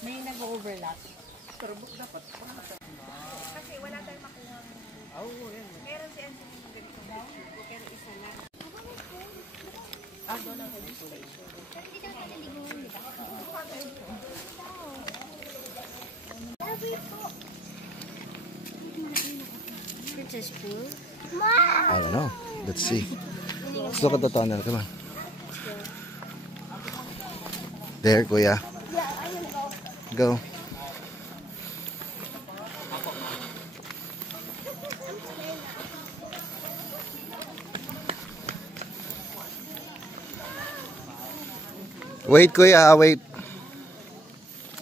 May nag-overlap. Kasi wala tayong makuha. Meron si Anthony ng ganito. Pero isa lang. Doon ang registration. Hindi daw tayo liguan, di ba? Princess Pool? I don't know. Let's see. Let's look at the tunnel. Come on. There, Kuya. Go. Wait, Kuya. Wait.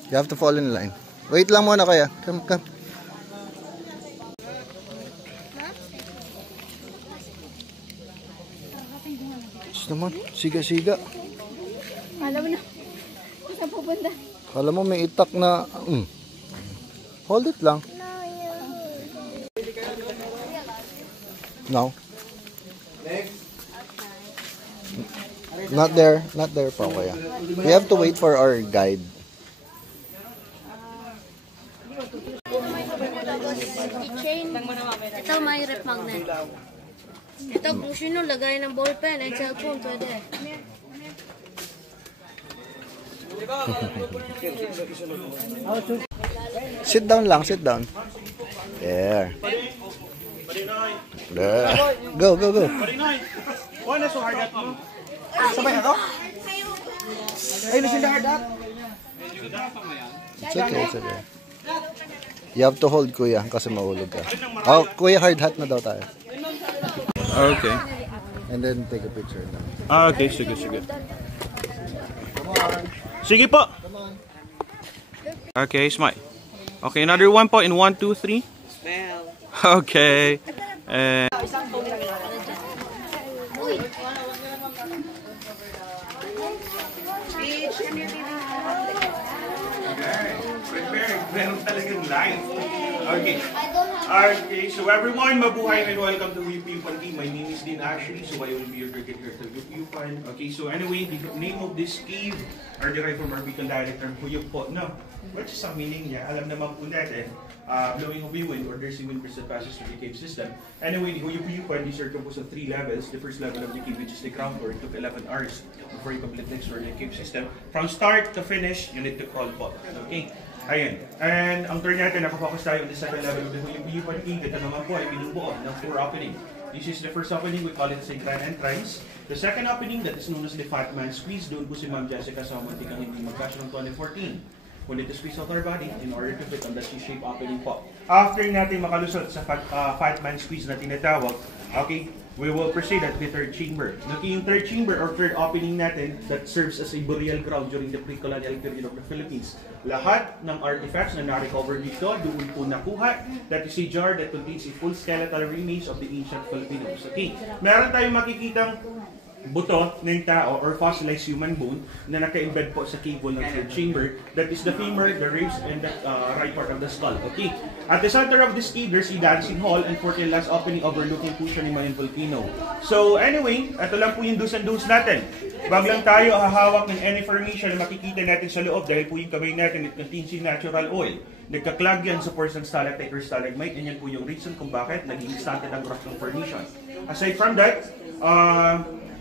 You have to fall in line. Wait lang muna, Kuya. Come, come. Naman, siga-siga. Alam mo na. Saan pupunta? Kala mo may itak na... Hold it lang. No. Not there. Not there pa, Kuya. We have to wait for our guide. Keychain. Ito may rep magnet. Ito kung sino lagay ng ballpen at cellphone pwede. Sit down lang, sit down. There. There. Go, go, go. Sabay na to? Ay, nasin na hard hat. It's okay, it's okay. You have to hold, Kuya, kasi mahulog ka. Oh, Kuya, hard hat na daw tayo. Okay. And then take a picture. Okay, sige, sige. Sige po. Okay, smile. Okay, another one po in 1, 2, 3. Smell. Okay. And meron talagang live. Okay. Okay, so everyone, mabuhay and welcome to Uyup-Uyupan team. My name is Dean Ashley, so I will be your cricket here to Uyup-Uyupan. Okay, so anyway, the name of this cave are derived from our Bicol dialect term, Huyup po. No, which is ang meaning niya, alam naman po natin, blowing of the wind or there's a wind that passes through the cave system. Anyway, the Uyup-Uyupan, these are composed of 3 levels. The first level of the cave, which is the ground floor, it took 11 hours before you complete next floor the cave system. From start to finish, you need to crawl po. Okay? Ayun. And ang turn natin, nakafocus tayo on the second level of the Uyup-Uyupan cave. Ito naman po ay binubuo ng 4 opening. This is the first opening, we call it the Grand Entrance. The second opening, that is known as the Fat Man Squeeze. Doon po si Ma'am Jessica sa muntikang hindi mag-crash ng 2014. We need to squeeze out our body in order to fit on the C-shape opening po. After natin makalusot sa Fat Man Squeeze na tinatawag, okay, we will proceed at the third chamber. Okay, yung third chamber or third opening natin that serves as a burial ground during the pre-colonial period of the Philippines. Lahat ng artifacts na na-recover dito, doon po nakuha. That is a jar that contains a full skeletal remains of the ancient Filipinos. Okay, meron tayong makikitang buto ng tao or fossilized human bone na naka-embed po sa cave wall ng third chamber. That is the femur, the ribs, and the right part of the skull. Okay. At the center of this cave, there's a dancing hall and fourth and last opening overlooking po siya ni Mayon Volcano. So anyway, ito lang po yung do's and don'ts natin. Wag lang tayo hahawak ng any formation na makikita natin sa loob dahil po yung kamay natin, it contains yung natural oil. Nagka-clog yan sa pores ng stalactite or stalagmite, and yan po yung reason kung bakit naging stunted ang rock ng formation. Aside from that,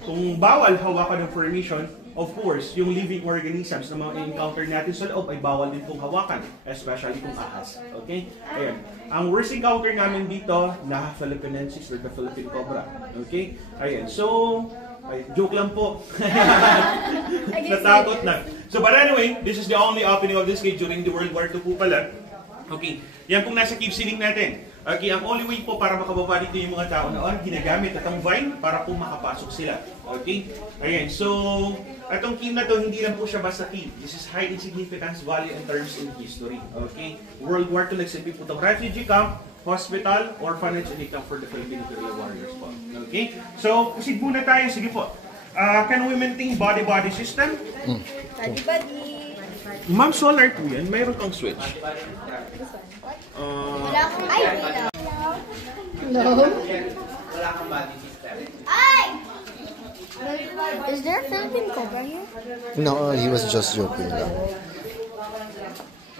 kung bawal hawakan ng formation, of course, yung living organisms na mga encounter natin sa loob ay bawal din pong hawakan, especially kung ahas. Okay? Ayan. Ang worst encounter namin dito, na Philippinensis or the Philippine Cobra. Okay? Ayan. So, joke lang po. Natakot na. So, but anyway, this is the only opening of this cave during the World War II po pala. Okay. Yan pong nasa cave ceiling natin. Okay, ang only way po para makababa dito yung mga tao noon, ginagamit itong vine para po makapasok sila. Okay? Ayan, so, itong cave na to, hindi lang po siya basta cave. This is high in significance, value, and terms in history. Okay? World War II, nagsilbi po itong refugee camp, hospital, orphanage, and camp for the Philippine guerrilla warriors po. Okay? So, proceed muna tayo. Sige po. Can we maintain body-body system? Body-body. Ma'am, solar po yan. Mayroon kang switch. Wala akong ay, wait. Wala kang body system. Is there a Philippine cobra here? No, he was just joking lang.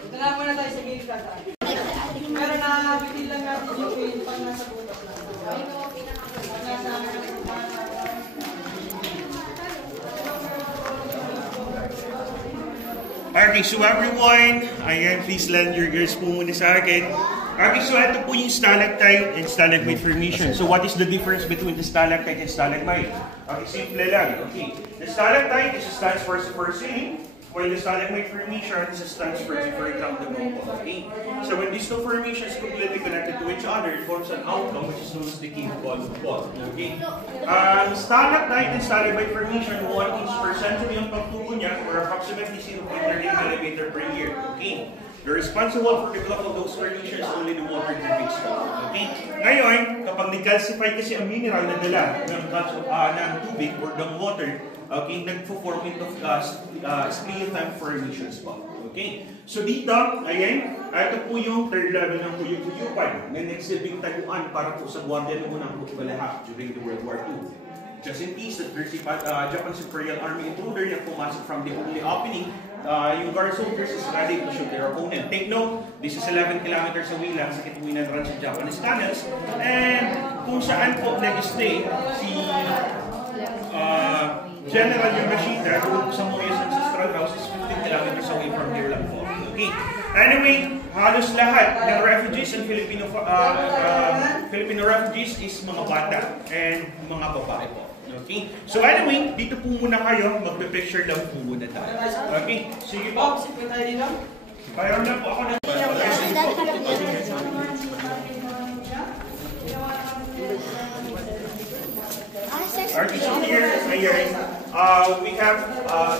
Ito lang muna tayo sa game ka. Pero nakabitin lang natin yung pin pag nasa butas lang. Okay, so everyone, ayan, please lend your ears po muna sa akin. Okay, so ito po yung stalactite and stalagmite formation. So what is the difference between the stalactite and stalagmite? Okay, simple lang. Okay, the stalactite stands for sailing, while the stalagmite formation stands for the okay? So when these two formations completely connected to each other, it forms an outcome which is known as the cave wall. Okay? Stalactite and stalagmite formation, 1 inch per century ang pagtubo niya, or approximately 0.38 millimeter per year. Okay? The responsible for the development of those formations is only the water dripping spot. Okay? Ngayon, kapag nag-calcify kasi ang mineral na dala ng tubig or ng water, okay, nagpo-form into spleotime formation spot. Okay? So dito, ayan, ito po yung third level ng Kuyuk-Kuyukan na nagsibing taguan para po sa guardia ng unang pagbalahap during the World War II. Just in case that there's Japan's Imperial Army intruder na pumasok from the only opening, yung guard soldiers is ready to shoot their opponent. Take note, this is 11 kilometers away lang sa Kitawinan Ranch of Japanese tunnels, and kung saan po nag-stay si General Yamashita, doon sa Moya's ancestral house, is 15 kilometers away from here lang po. Okay. Anyway, halos lahat ng refugees and Filipino refugees is mga bata and mga babae po. Okay? So anyway, dito po muna kayo, magpe-picture lang po muna tayo. Okay? Sige po. Mayroon lang po ako na. Okay, so here, we have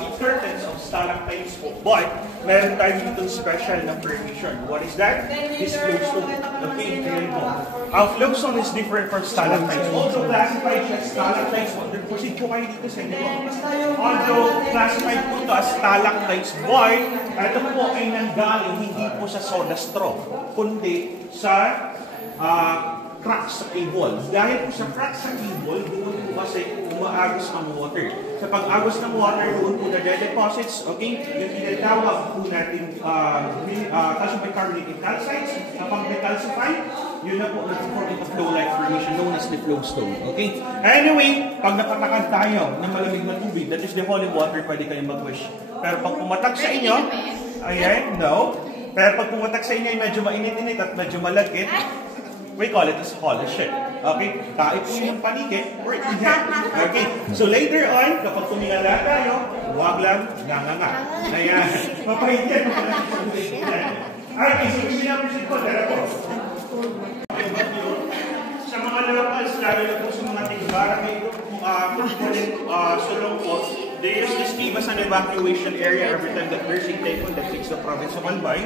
importance of stalactites po. But, meron tayo dito special na formation. What is that? This flowstone. Okay, tingnan mo. Ang flowstone is different from stalactites. Also classified as stalactites. Proceed po kayo dito sa inyo. Although classified po ito as stalactites, but ito po ay nanggaling hindi po sa soda straw, kundi sa cracks sa cable. Dahil po sa cracks sa cable, doon po kasi umaagos ang water. Sa pag-agos ng water, doon po na-deposits, okay? Yung tinatawag po natin calcium bicarbonate and calcites. Kapag decalcify, yun na po nag-form into flow-like formation known as the flowstone. Okay? Anyway, pag napatakan tayo ng malamig na tubig, that is the holy water, pwede kayong mag-wish. Pero pag pumatak sa inyo, ayan, no. Pero pag pumatak sa inyo, medyo mainit-init at medyo malagkit, we call it as holy shit. Okay? Kahit po yung paniki or iyan. Okay? So later on, kapag tumingala tayo, huwag lang nganga. Ayan. Mapahintin mo lang. Okay, so we na-present po, dala po. Sa mga locals, lalo na po sa mga tigbarangay, sulong po, they use this cave as an evacuation area every time that there's a typhoon that hits the province of Albay.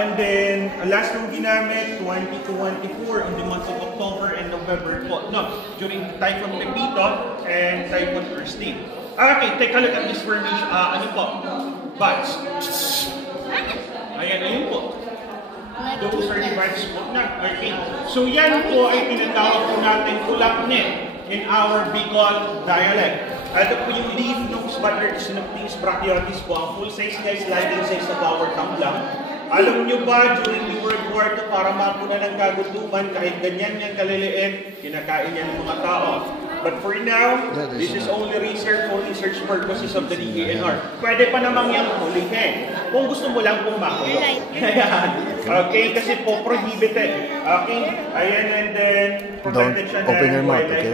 And then, last yung ginamit, 2024, in the months of October and November po. No, during Typhoon Pepito and Typhoon Kirsty. Okay, take a look at this formation. Ano po? Buds. Ayan, ayun po. Those are the buds po na. Okay. So yan po ay tinatawag po natin kulaknet in our Bicol dialect. Ito po yung leaf nose butter Synoptis brachiotis po. Ang full size guys, sliding size na power thumb lang. Alam nyo ba, during the World War II, para makuna ng kagutuban, kahit ganyan yan kaliliit, kinakain yan ng mga tao. But for now, this is only research for research purposes of the DENR. Pwede pa namang yung hulihin. Kung gusto mo lang pong makulong. Okay, kasi po prohibited. Okay, ayan, and then protected siya open your mouth, okay?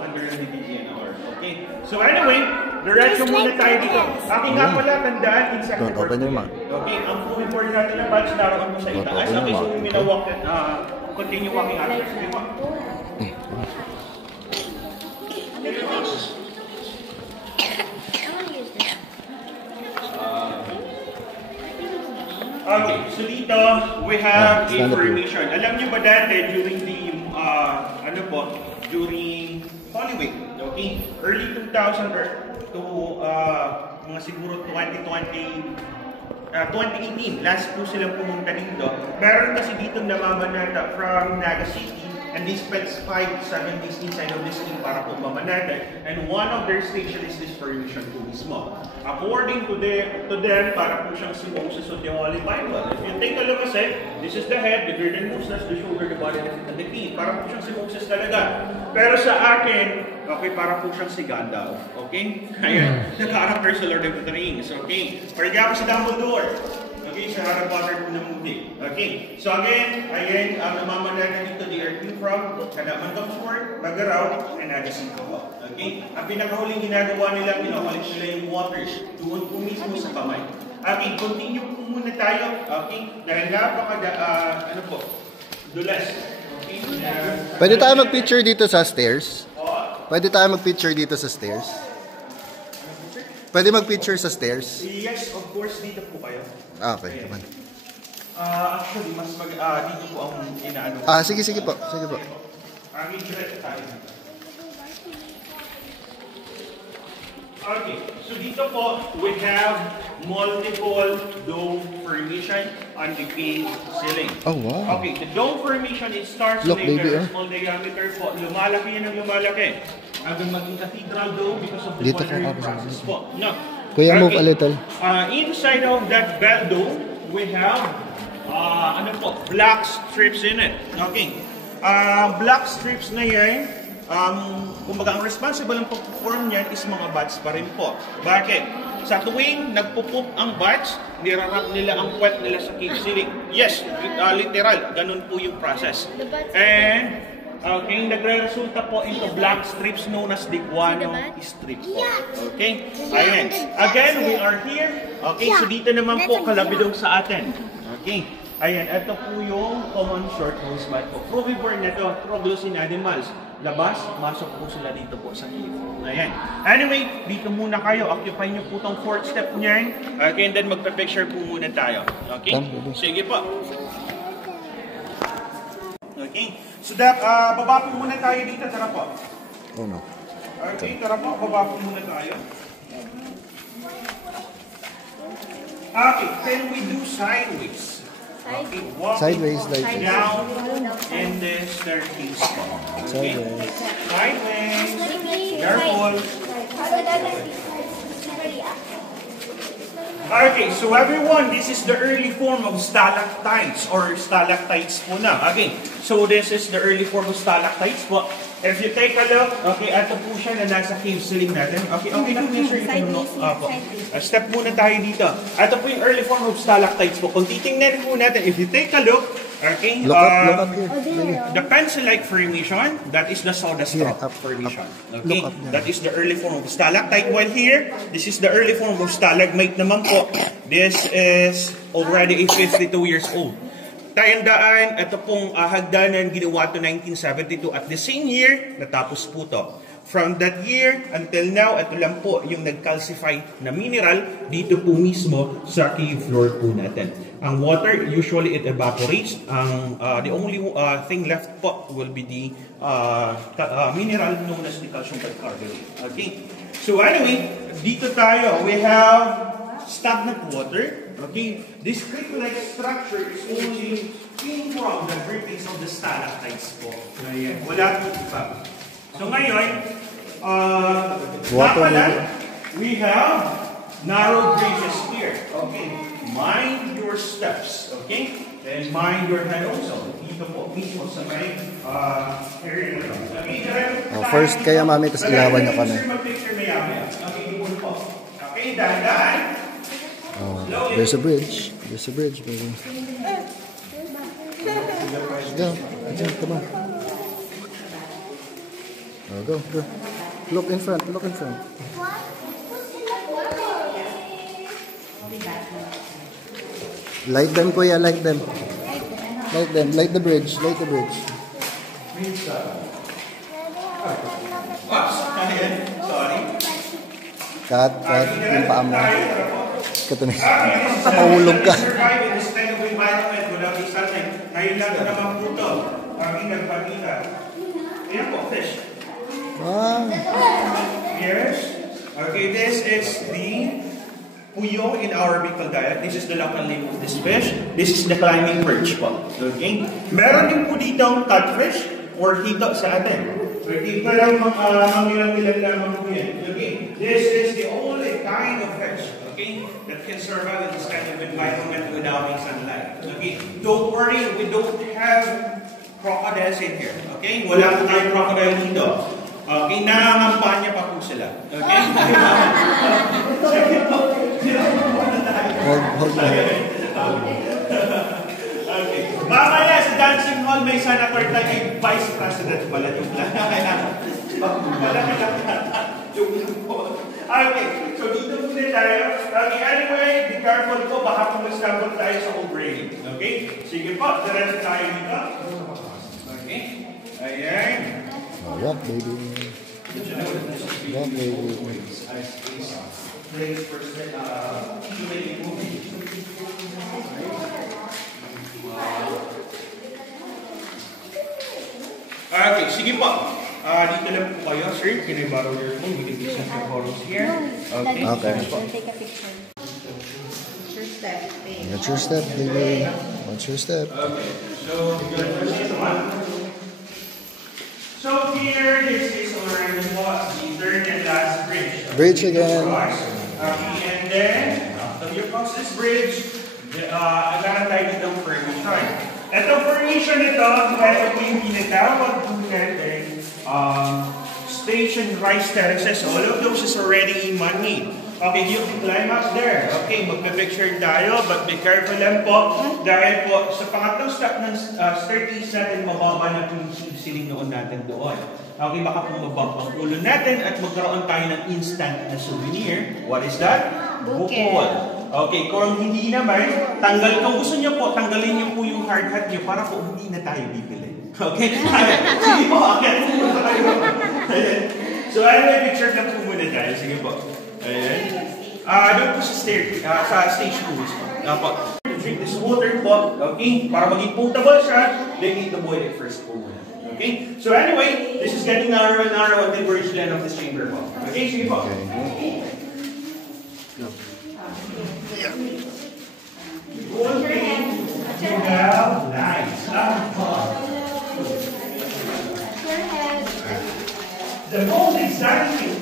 Under the DENR. Okay, so anyway, diretso muna tayo dito. Aking nga pala, tandaan, insect Don't open your mouth. Okay, ang moving forward natin na batch, naroon po sa itaas. Okay, so we will walk and continue walking out. Sige po. Okay, so dito, we have information. Alam niyo ba dati, during the, during Holy Week, okay? Early 2000 to mga siguro 2020, 2018, last po silang pumunta dito. Meron kasi dito namamanata from Naga City, and they spent 5 to 7 days inside of this team para po mamanata. And one of their station is this permission po mismo. According to them, para po siyang si Moses of the Holy Bible. If you take a look kasi, this is the head, the beard and Moses, the shoulder, the body, and the feet. Para po siyang si Moses talaga. Pero sa akin, okay, para po siyang si Gandalf. Okay? Ayan. The character sa Lord of the Rings. Okay? Or kaya po si Dumbledore. Okay, sa Harry Potter po na movie. Okay, so again, ayan, ang namamanata dito, they are two from Kadaman Sword, Magaraw, and Agasin po. Okay, ang pinakahuling ginagawa nila, pinakahuling nila yung waters, doon po mismo sa kamay. Okay, continue po muna tayo, okay, dahil ano po, dulas. Okay, Pwede tayo mag-picture dito sa stairs? Pwede tayo mag-picture dito sa stairs? Pwede mag-picture sa stairs? Yes, of course, dito po kayo. Okay, come on. Actually, mas dito po ang inaano. Sige po. Sige po. Direct tayo. Okay, so dito po, we have multiple dome formation on the cave ceiling. Oh, wow. Okay, the dome formation, it starts Look, with a baby, very small diameter po. Lumalaki yan ang lumalaki. Hanggang maging cathedral dome because of the Dito modern ka, process po. No. Kuya, move a little. Inside of that bell dome, we have black strips in it. Okay. Black strips na yan, kumbaga ang responsible ang pag-perform niyan is mga bats pa rin po. Bakit? Sa tuwing nagpupup ang bats, nirarap nila ang puwet nila sa cave ceiling. Yes, literal, ganun po yung process. And okay, nagre-resulta po into black strips known as the guano strip po. Okay? Ayan. Again, we are here. Okay, so dito naman po kalabidong sa atin. Okay? Ayan, ito po yung common short nose bat po. Frugivore na ito, troglossine animals. Labas, masok po sila dito po sa cave. Ayan. Anyway, dito muna kayo. Occupy nyo po itong fourth step niyan. Okay, and then magpa-picture po muna tayo. Okay? Sige po. Okay. So baba po muna tayo dito. Tara po. Oh no. Okay, tara po. Baba po muna tayo. Okay, can we do sideways? Okay, Sideways, like down in the staircase po. Okay. Sideways. Careful. Okay, so everyone, this is the early form of stalactites or stalactites po na. Okay, so this is the early form of stalactites po. If you take a look, okay, ito po siya na nasa cave ceiling natin. Okay, make sure you can look. Step muna tayo dito. Ito po yung early form of stalactites po. Kung titingnan po natin, if you take a look, okay, look up here. The pencil-like formation, that is the sawdust drop formation. Okay, that is the early form of stalactite. While here, this is the early form of stalagmite naman po. This is already 52 years old. Tayandaan, ito pong hagdanan ginawa to 1972 at the same year, natapos po to. From that year until now, ito lang po yung nag-calcify na mineral dito po mismo sa cave floor po natin. Ang water, usually it evaporates. The only thing left po will be the mineral known as the calcium bicarbonate. Okay? So anyway, dito tayo, we have stagnant water. Okay, this creek-like structure is only came from the drippings of the stalactites po. Ayan, wala po iba. So ngayon, we have narrow bridges here. Okay, mind your steps. Okay, and mind your head also. Dito po, mismo sa may area na ito. First kaya mami, tapos ilawan niyo kami. Okay, dahan-dahan. There's a bridge. There's a bridge, baby. Go. Come on. Go. Look in front. Look in front. Light them, kuya. Light them. Light them. Light the bridge. Light the bridge. Sorry. Cut. Yung paa mo. Katunis. Mahulog ka. Survive in this kind of environment without the sunlight. Ngayon lang na naman po ito. Kami nagpagita. Ayan po, fish. Wow. Yes. Okay, this is the puyo in our Bicol diet. This is the local name of this fish. This is the climbing perch po. Okay? Meron din po dito ang catfish or hito sa atin. Okay? Pero mangilang-ilang lamang po yan. Okay? This is the only kind of fish, okay, that can survive in this kind of environment without sunlight. Okay? Don't worry, we don't have crocodiles in here. Okay? Wala po tayong crocodile dito. Okay? Nangangampanya pa po sila. Okay? Hold on. Okay. Mamaya sa dancing hall, may senator na kay vice president pala yung plan. Okay, so dito muna tayo. Okay, anyway, be careful po, baka kung mag-stumble tayo sa overrating. Okay? Sige po, diretso tayo dito. Okay? Ayan. Rock, baby. Rock, baby. Okay, sige po. Dito lang po kayo, sir. Can I borrow your phone? We can take some photos here. Okay. Okay. Take a picture. First step. Watch your step, baby. Watch your step. Okay, so so here, this is already what the third and last bridge. Bridge again. Okay, and then after you cross this bridge, meron tayo ditong formation. Itong formation ito po yung tinatawag po natin station rice terraces. All of those is already in man-made. Okay, you can climb up there. Okay, magpa-picture tayo, but be careful lang po. Dahil po, sa pangatlong step ng staircase natin, mababa na po yung siling noon natin doon. Okay, baka po mabump ang ulo natin at magkaroon tayo ng instant na souvenir. What is that? Bukol. Okay, kung hindi naman, kung gusto niyo po, tanggalin niyo po yung hard hat niyo para po hindi na tayo bibili. Okay? Sige po, agad po tayo. So, anyway, picture na po muna tayo. Sige po. Ayan. Doon po sa stage 2 mismo. Drink this water po, okay? Para maging potable siya, they need to boil it first po muna. Okay? So anyway, this is getting narrower and narrower until we reach the end of this chamber po. Okay, sige po. Good thing you have lights. The most exciting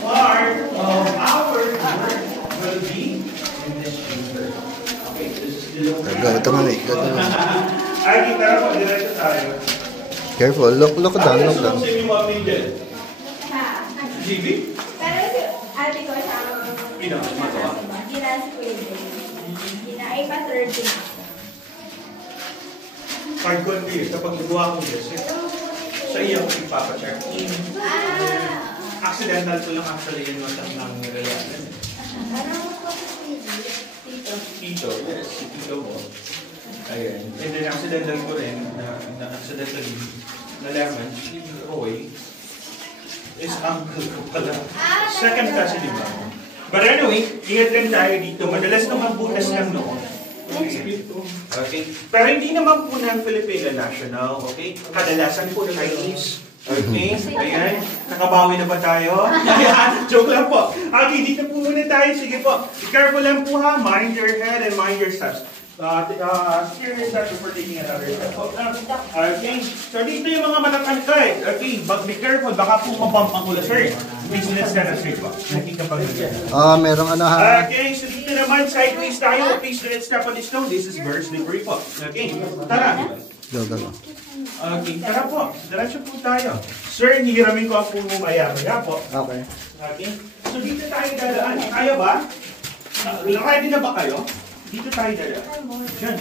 part of our work will be in this chamber. Okay, this is the lower. Ito mali. Ay, kita na po, diretso tayo. Careful. Look down. Look down. Sa inyo mga pindel? GB? Pero si ate ko sa Pino, matawa. ginasi ko yun. Ay pa third din ako. Card ko hindi, kapag nagawa ko this, sa iyo ko ipapacheck. Accidental ko lang actually yun ng nirelayan. Ano mo po Tito? Tito, yes, si Tito mo. Ayan. And then accidental ko rin, na accidentally nalaman, si Roy is uncle ko pala. Second kasi, di ba? But anyway, ingat lang tayo dito. Madalas naman butas lang noon. Okay? Pero hindi naman po ng Filipino national, okay? Kadalasan po ng Chinese. Okay? Ayan. Nakabawi na ba tayo? Ayan. Joke lang po. Okay, dito po muna tayo. Sige po. Be careful lang po ha. Mind your head and mind your steps. Steer your steps before taking another step. Okay? So dito yung mga matatangkay. Okay? But be careful. Baka po mabump ang ulo, sir. Please, let's stand straight po. Nakita pa rin. Merong ano ha. Okay, so dito naman, sideways tayo. Please, let's step on this stone. This is very slippery po. Okay, tara. Go. Okay, tara po. Diretso po tayo. Sir, hihiramin ko ang puno maya-maya po. Okay. Okay, so dito tayo dadaan. Kaya ba? Ready na ba kayo? Dito tayo dadaan. Diyan.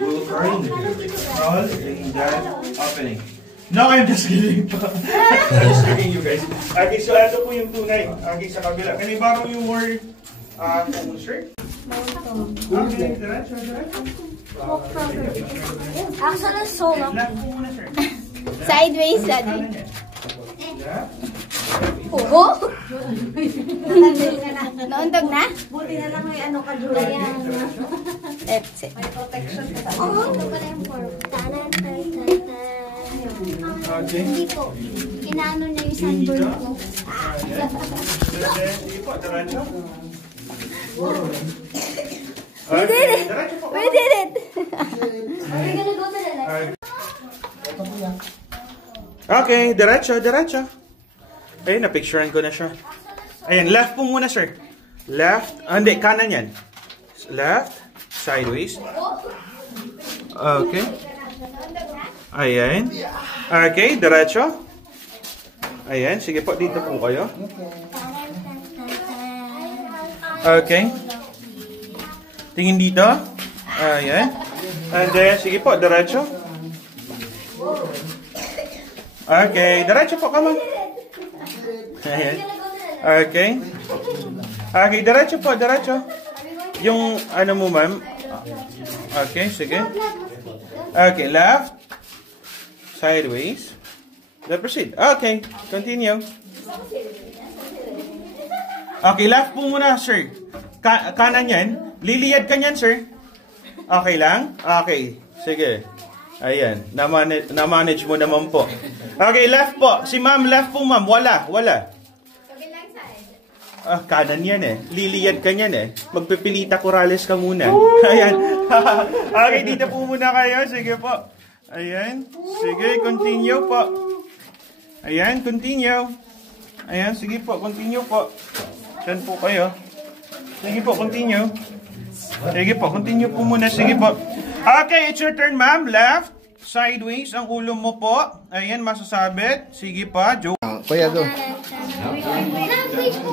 We'll crawl in that opening. No, I'm just kidding po. I'm just kidding you guys. Okay, so ito po yung tunay. Okay, sa kabila. Can I borrow yung word? Shirt? Okay, diretso. Actually, solo. Left po muna, sir. Sideways, daddy. Left. Oo? Nauntog na? Buti na lang may ano ka Julia. Let's see. May protection ka sa Oo, ito pala yung form. Okay. Hindi po. Inaano niya yung sunburn ko. Sige po, diretso. We did it! Diretso po. We did it! Are we gonna go to the next? Okay, diretso. Ayun, na-picturean ko na siya. Ayan, left po muna, sir. Left. Hindi, kanan yan. Left. Sideways. Okay. Ayan. Okay, diretso. Ayan, sige po, dito po kayo. Okay. Tingin dito. Ayan. And then, sige po, diretso. Okay, diretso po, come on. Ayan. Okay. Okay, diretso po, diretso. Yung, ano mo, ma'am. Okay, sige. Okay, left. Sideways. Then proceed. Okay, continue. Okay, left po muna, sir. Kanan yan. Liliyad ka niyan, sir. Okay lang? Okay, sige. Ayan, na-manage mo naman po. Okay, left po. Si ma'am, left po, ma'am. Wala. Kanan yan eh. Liliyad ka niyan eh. Magpipilita Corrales ka muna. Ayan. Okay, dito po muna kayo. Sige po. Ayan. Sige, continue po. Ayan, continue. Ayan, sige po, continue po. Diyan po kayo. Sige po, continue. Sige po, continue po muna. Sige po. Okay, it's your turn, ma'am. Left. Sideways ang ulo mo po. Ayan, masasabit. Sige pa, Joe. Kuya, go. Wait po.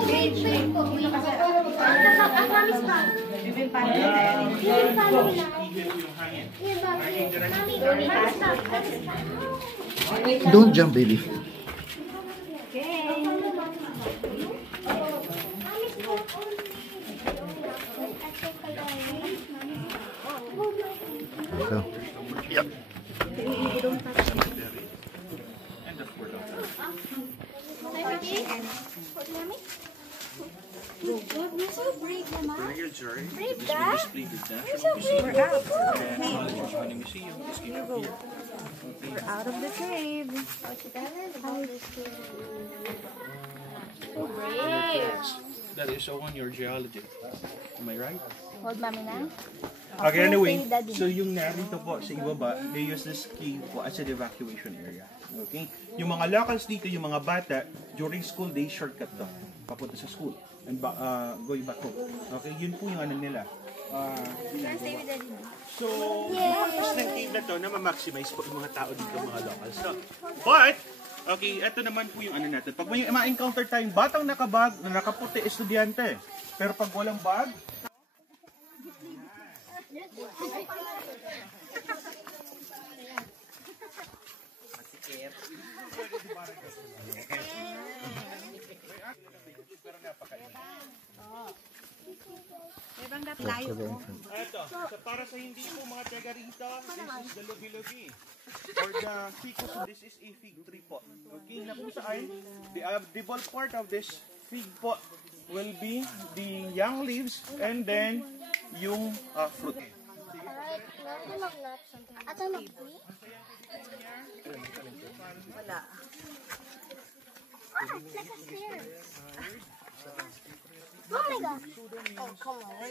Don't jump, baby. Go. Yep. Brave, Dad. You're so brave. We're out of the cave. That is so on your geology. Am I right? Hold mommy na. Okay, anyway, so yung narito po sa ibaba, they use this cave po as an evacuation area. Okay? Yung mga locals dito, yung mga bata, during school day, shortcut to. Papunta sa school. And going back home. Okay, yun po yung ano nila. So, purpose ng cave na to na ma-maximize po yung mga tao dito, mga locals. So, but, okay, eto naman po yung ano natin. Pag may ma-encounter tayong batang nakabag, na nakaputi, estudyante. Pero pag walang bag, eto, so para sa hindi po mga taga rito, this is the lubi-lubi. Or the ficus, this is a fig tree po. Okay, na kung saan, the bulk part of this fig po will be the young leaves and then yung fruit. Wala. Oh my God. Oh, come on.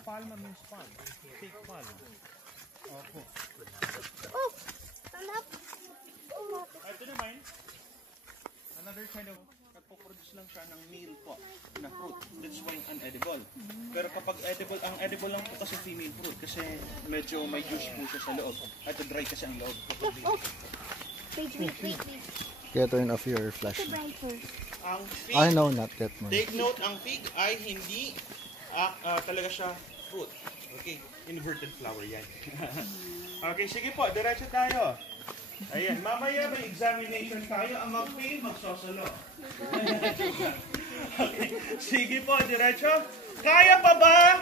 Palma means palm. Fig palm. Opo. Oh, stand up. Ito naman, another kind of, nagpo-produce lang siya ng meal po, na fruit. That's why unedible. Pero kapag edible, ang edible lang po kasi female fruit kasi medyo may juice po siya sa loob. At dry kasi ang loob. Wait. Kaya turn off your flash. Ang fig, I know, not that one. take note, ang fig ay hindi talaga siya fruit. Okay, inverted flower yan. Okay, sige po, diretso tayo. Ayan, mamaya may examination tayo. Ang mag-fail, magsosolo. Okay, sige po, diretso. Kaya pa ba?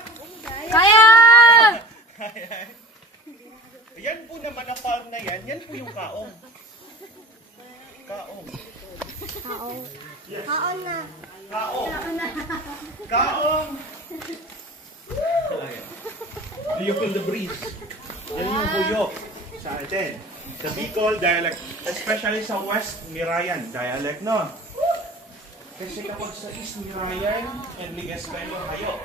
Kaya! Ayan. Yan po naman ang palm na yan. Yan po yung kaong. Kaong. Yes. Kaon na. Kaong. Kaong. Do you feel the breeze? Yan yung buyo. sa atin. Sa Bicol dialect, especially sa West Mirayan dialect, no? Kasi kapag sa East Mirayan and Legazpi, hayo.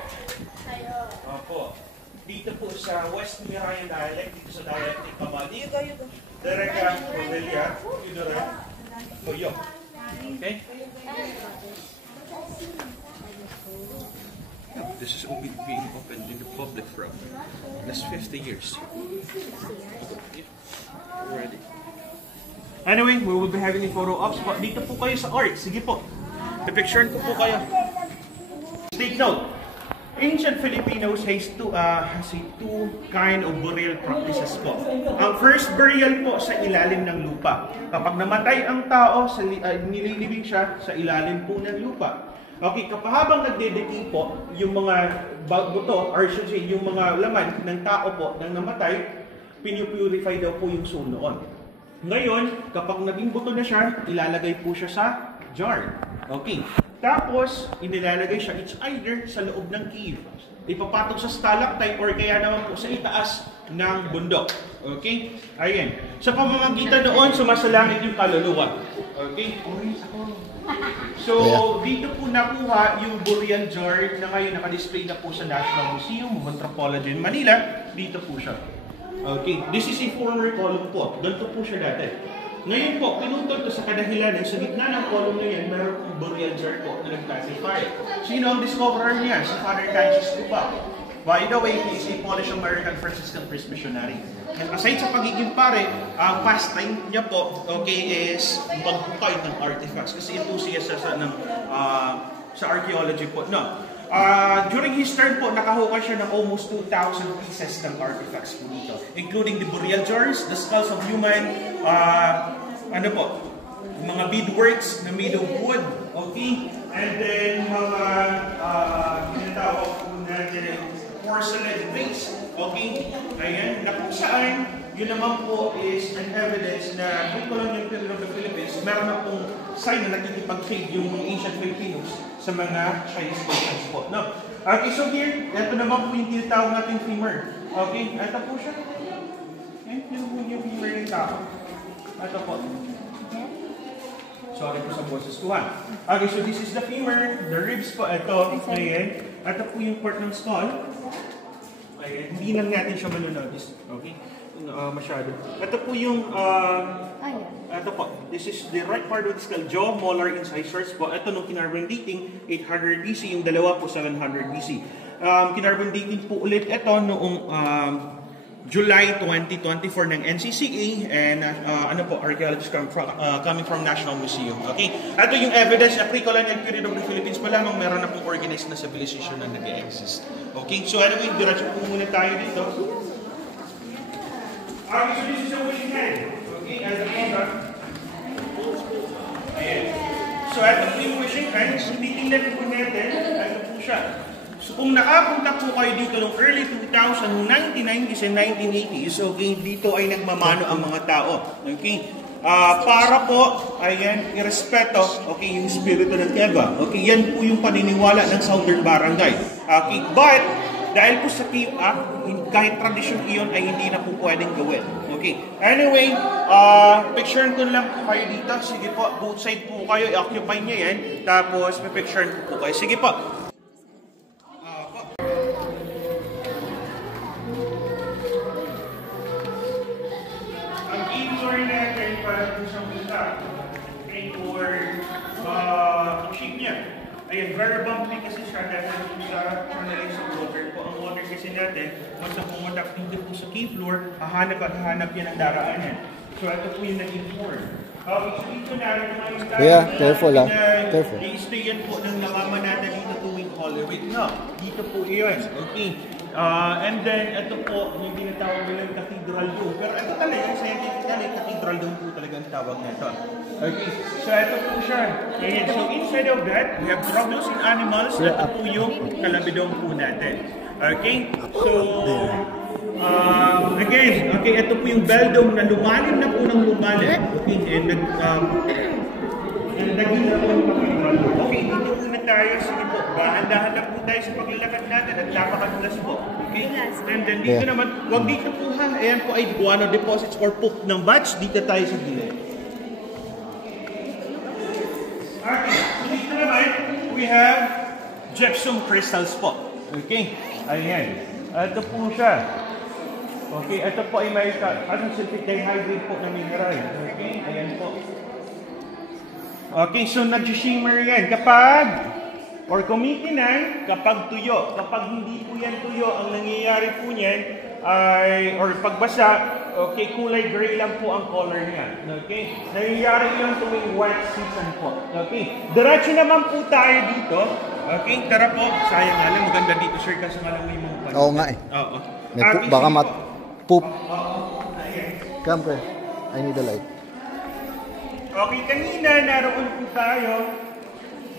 Opo. Dito po sa West Mirayan dialect, dito sa dialect ni Kabadi, Dereka, Rodelia, Yudora, Toyo. Okay? This is only being opened in the public for last 50 years. Already. Anyway, we will be having a photo ops. Dito po kayo sa art. Sige po. Pipicturean ko po kayo. Take note. Ancient Filipinos has two kind of burial practices po. Ang first burial po sa ilalim ng lupa. Kapag namatay ang tao, nililibing siya sa ilalim po ng lupa. Okay, kapag habang nagdedecay po, yung mga buto, or should say, yung mga laman ng tao po nang namatay, pinupurify daw po yung soul noon. Ngayon, kapag naging buto na siya, ilalagay po siya sa jar. Okay. Tapos, inilalagay siya, it's either sa loob ng cave, ipapatong sa stalactite, or kaya naman po sa itaas ng bundok. Okay? Ayan. Sa pamamagitan noon, sumasalangit yung kaluluwa. Okay? So, dito po nakuha yung burial jar na ngayon nakadisplay na po sa National Museum of Anthropology in Manila. Dito po siya. Okay. This is a former column po. Doon po siya dati. Ngayon po, pinutol ko sa kadahilanan, sa gitna ng column na yan, meron pong burial jar po na nag-classify. Sino ang discoverer niya? Si Father Francis Tupac. By the way, he is a Polish American Franciscan Priest missionary. And aside sa pagiging pare, ang pastime niya po, okay, is magbukay ng artifacts. Kasi ito siya sa archaeology po. No. During his term po, nakahuka siya ng almost 2,000 pieces ng artifacts po dito. Including the burial jars, the skulls of human, mga beadworks na made of wood, okay? And then mga tinatawag po natin porcelain vase, okay? Ayan, na kung saan, yun naman po is an evidence na during colonial period of the Philippines, meron na pong sign na nakikipag-trade yung ancient Filipinos sa mga Chinese nations po. No? Okay, so here, ito naman po yung tinatawag nating femur. Okay, ito po siya. Ito po yung femur ng tao. Ito po. Sorry po sa boses ko ha. Okay, so this is the femur, the ribs po, ito, ayan. Ito po yung part ng skull. Ayan, hindi lang natin siya manonotice. Okay? Masyado. Ito po yung, ito po, this is the right part of the skull, jaw, molar, incisors po. Ito nung kinarbon dating, 800 BC, yung dalawa po, 700 BC. Kinarbon dating po ulit ito noong July 2024 ng NCCA and archaeologists coming from National Museum. Okay? Ito yung evidence na pre-colonial period of the Philippines pa lamang meron na pong organized na civilization na nag-exist. Okay? So anyway, diretso po muna tayo dito. So this is a wishing hand. Okay? As a product. Ayan. So ito po yung wishing hand. So titingnan po natin. Ito po siya. So kung nakapunta po kayo dito noong early 2000, 1990s and 1980s, okay, dito ay nagmamano ang mga tao. Okay? Para po, ayan, irespeto, okay, yung spirito ng Eva. Okay, yan po yung paniniwala ng Southern Barangay. Okay, but, dahil po sa Cave Act, kahit tradisyon iyon ay hindi na po pwedeng gawin. Okay, anyway, picturean ko lang po kayo dito. Sige po, both side po kayo, i-occupy nyo yan. Tapos, may picturean po kayo. Sige po. Ayan, very bumpy kasi siya dahil sa channeling sa water po. Ang water kasi natin, once na pumunta dito po sa cave floor, hahanap at hahanap yan ang daraanan. So ito po yung naging form. So dito natin yung tayo. Yeah, careful lang. Careful. I-stay yan po ng namama natin dito tuwing Holy Week. No, dito po yun. Okay. And then, ito po, yung tinatawag nilang Cathedral Dome. Pero ito talaga, scientifically, Cathedral Dome po talaga ang tawag nito. Okay, so ito po siya. And so inside of that, we have troubles in animals. Ito po yung kalabidong po natin. Okay, so again, okay, ito po yung bell dome na lumalim na po ng lumalim. Okay, and naging na po yung Cathedral Dome. Okay, dito po na tayo. Sige po, dahan-dahan lang po tayo sa paglalakad natin at napakadulas po. Okay? And then dito naman, wag dito po ha. Ayan po ay guano deposits or poop ng batch. Dito tayo sa gilid. Okay. So dito naman, we have gypsum crystals po. Okay? Ayan. Ito po siya. Okay, ito po ay may sulfate dihydrate po na mineral. Okay? Ayan po. Okay, so nag-shimmer yan. Kapag or kumikinang kapag tuyo. Kapag hindi po yan tuyo, ang nangyayari po niyan ay, or pagbasa, okay, kulay gray lang po ang color niya. Okay? Nangyayari yan tuwing wet season po. Okay? Diretso naman po tayo dito. Okay? Tara po. Sayang nga lang, maganda dito sir kasi nga lang may mga panit. Oo nga eh. Oo. May poop, baka poop. Come, pre. I need the light. Okay, kanina naroon po tayo.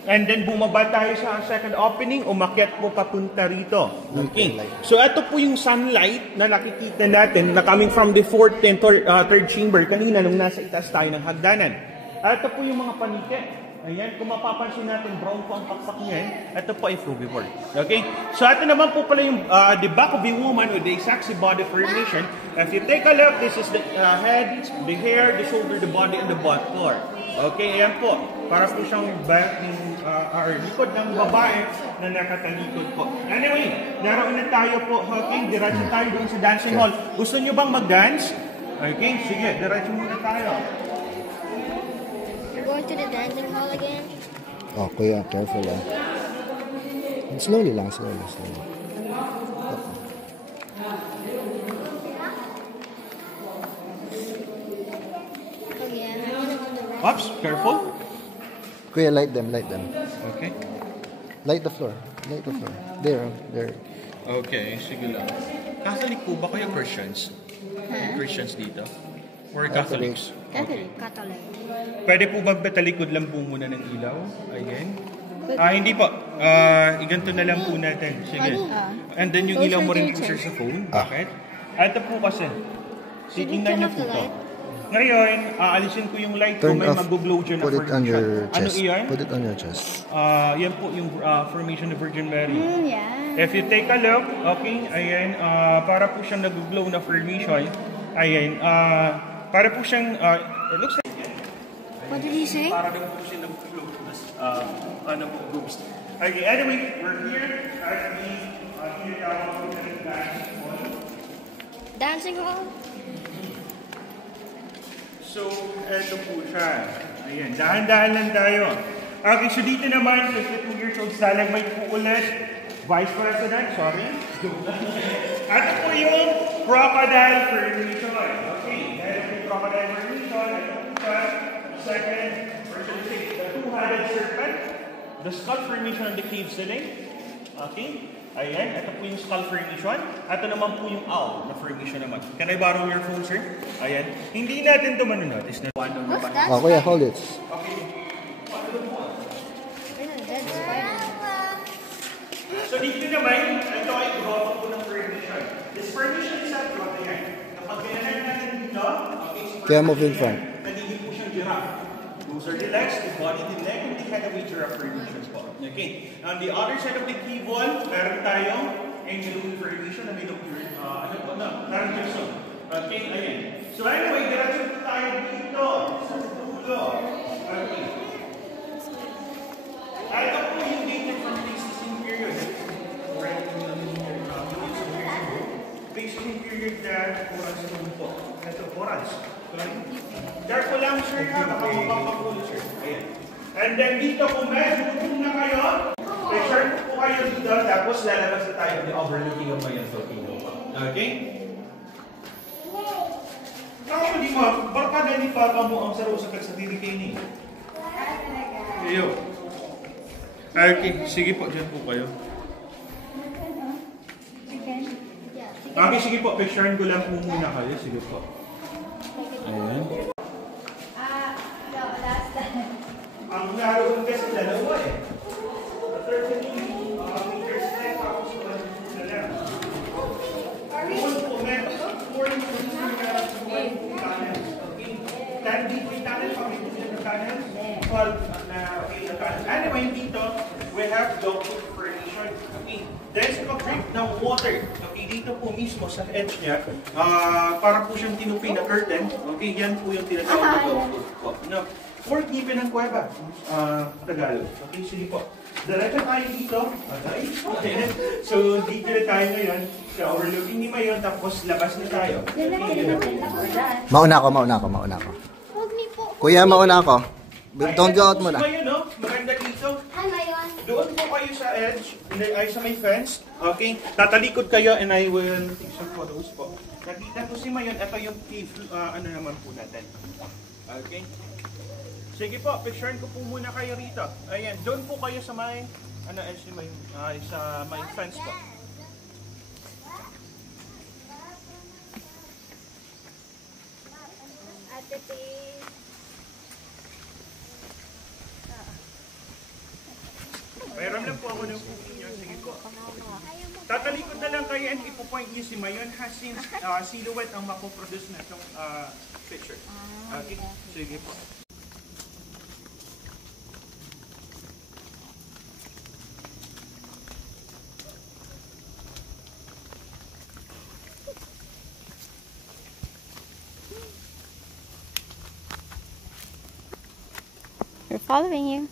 And then bumaba tayo sa second opening, umakyat po papunta rito. Okay. So ito po yung sunlight na nakikita natin na coming from the fourth and third chamber kanina nung nasa itaas tayo ng hagdanan. Ito po yung mga panike. Ayan, kung mapapansin natin, brown po ang pakpak niyan. Ito po ay frugivore. Okay? So ito naman po pala yung the back of the woman with the sexy body formation. If you take a look, this is the head, the hair, the shoulder, the body, and the butt floor. Okay, ayan po. Para po siyang back or likod ng babae na nakatalikod po. Anyway, naroon na tayo po. Okay, diretso tayo doon sa dancing hall. Gusto nyo bang mag-dance? Okay, sige, diretso muna tayo. You're going to the dancing hall again? Oh, kuya, careful lang. Slowly lang, slowly. Oh yeah, I'm gonna go to the Oops, careful. Kuya, light them. Okay. Light the floor. There. Okay, sige lang. Catholic po ba kayo Christians? Christians dito? Or Catholics? Catholic. Pwede po ba batalikod lang po muna ng ilaw? Ayan. Hindi po. Iganto na lang po natin. Sige. And then yung ilaw mo rin po sir sa phone. Bakit? Ito po kasi. Titingnan niyo po to. Ngayon, aalisin ko yung light ko. May mag-glow dyan na Put it on your ano chest. iyan? Put it on your chest. Yan po yung formation of Virgin Mary. Yeah. If you take a look, okay, ayan, para po siyang nag-glow na formation. Ayan, para po siyang, it looks like, What did he say? para daw po siya nag-glow na po, ghost. Okay, anyway, we're here at the Dancing hall? So, eto po siya. Ayan, dahan-dahan lang tayo. Okay, so dito naman, 52 years old, stalagmite po ulit. Vice President, sorry. Ito po yung crocodile formation. Okay, dahil po yung crocodile formation, ito po siya. Second, the two-headed serpent. The skull formation on the cave ceiling. Okay, ayan, ito po yung skull formation. Ito naman po yung owl na formation naman. Can I borrow your phone, sir? Ayan. Hindi natin ito manonotice na ano What's naman. that? Oh, kuya, hold it. Okay. Dead spider. So dito naman, ito ay grotto po ng formation. This formation is a grotto yan. Kapag kailangan natin dito, okay, so Kaya move in front. nagiging po siyang giraffe. Those are the legs, the body, the neck, and the head of a giraffe formations po. Okay. On the other side of the cave wall, meron tayong angel formation na may parang gypsum. Okay, ayan. So anyway, diretso po tayo dito sa dulo. Okay. Ito po yung dated from Pleistocene period. Pleistocene period na oras stone po. Ito, oras. Careful lang, sir, ha? Baka mapapapulo, sir. Ayan. And then dito, kung medyo gutom na kayo, pressure po kayo dito, tapos lalabas na tayo ng overlooking of Mayan Volcano. Okay? Actually, barkada ni Papa mo ang saro sa kagsatiri kayo ni. Iyo. Okay, sige po, dyan po kayo. Okay, sige po, picturean ko lang po muna kayo. Sige po. Ayan. Ang naroon kasi dalawa eh. 30 meters na tapos na lang. Kung pumetos, 40 meters na tunnels. Okay? Dahil dito yung tunnel, pag-ikutin ng tunnel, 12 na tunnel. Anyway, dito, we have dog formation. Okay? Dahil sa pag-drip ng water, okay, dito po mismo sa edge niya, para po siyang tinupi na curtain, okay, yan po yung tinatawag na dogfood po. No, or even ang kuweba, Tagalog. Okay, sige po. Diretso tayo dito. Okay. So, dito na tayo ngayon. So, overlooking ni Mayon, tapos labas na tayo. Mauna ako. Kuya, mauna ako. Don't go out muna. Mayon, no? Maganda dito. Hi, Mayon. Doon po kayo sa edge, ay sa may fence. Okay? Tatalikod kayo and I will take some photos po. Nakita po si Mayon, ito yung cave, ano naman po natin. Okay? Sige po, picturean ko po muna kayo rito. Ayan, doon po kayo sa may, edge ni Mayon, sa may fence po. Mayroon lang po ako ng cooking niyo. Sige po. Tatalikod na lang kayo and ipo-point niyo si Mayon since silhouette ang mapoproduce na itong picture. Okay? Sige po. We're following you.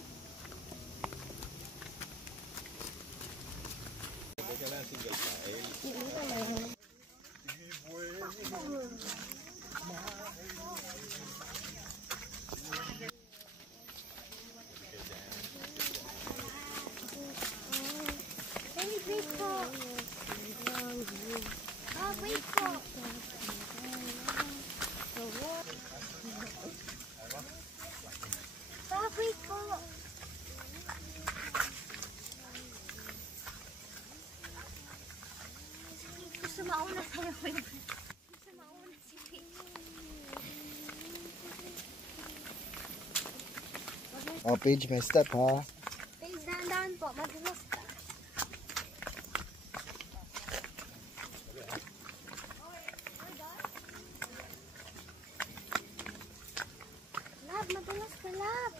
Wait po. Wait po. Wait po. Gusto mauna tayo. Gusto mauna si Oh, Paige, may step, ha? Paige, dahan-dahan po. Madulas ka. Lab, madulas ka, Lab.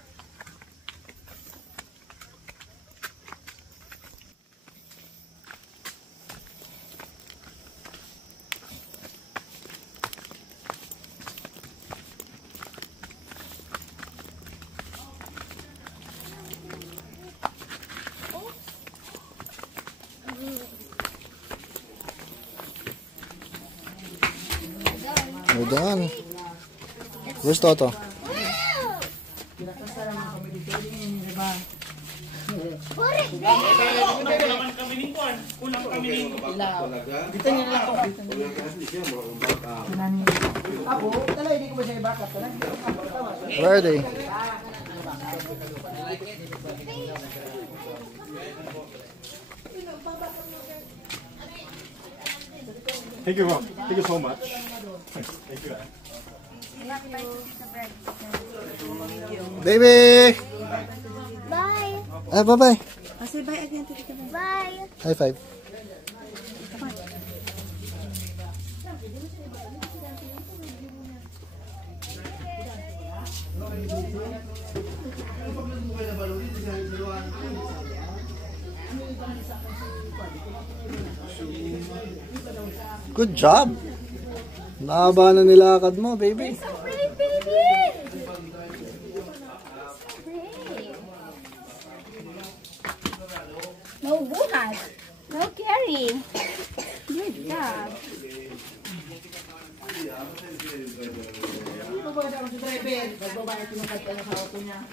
We're done. Where's Toto? Kulang kami ni Juan. Kulang kami ni Dito niya lang ako. Ako, talay, hindi ko ba siya i-backup? Where are they? Thank you, Rob. Thank you so much. Thank you. Baby! Bye. Bye-bye. Say bye again to the Bye. High five. Good job. Nahaba na nilakad mo, baby. So pretty, baby. No buhat. No carry. Good job. Ano ba siya? Driver. Babae, tinukad ka na sa auto niya.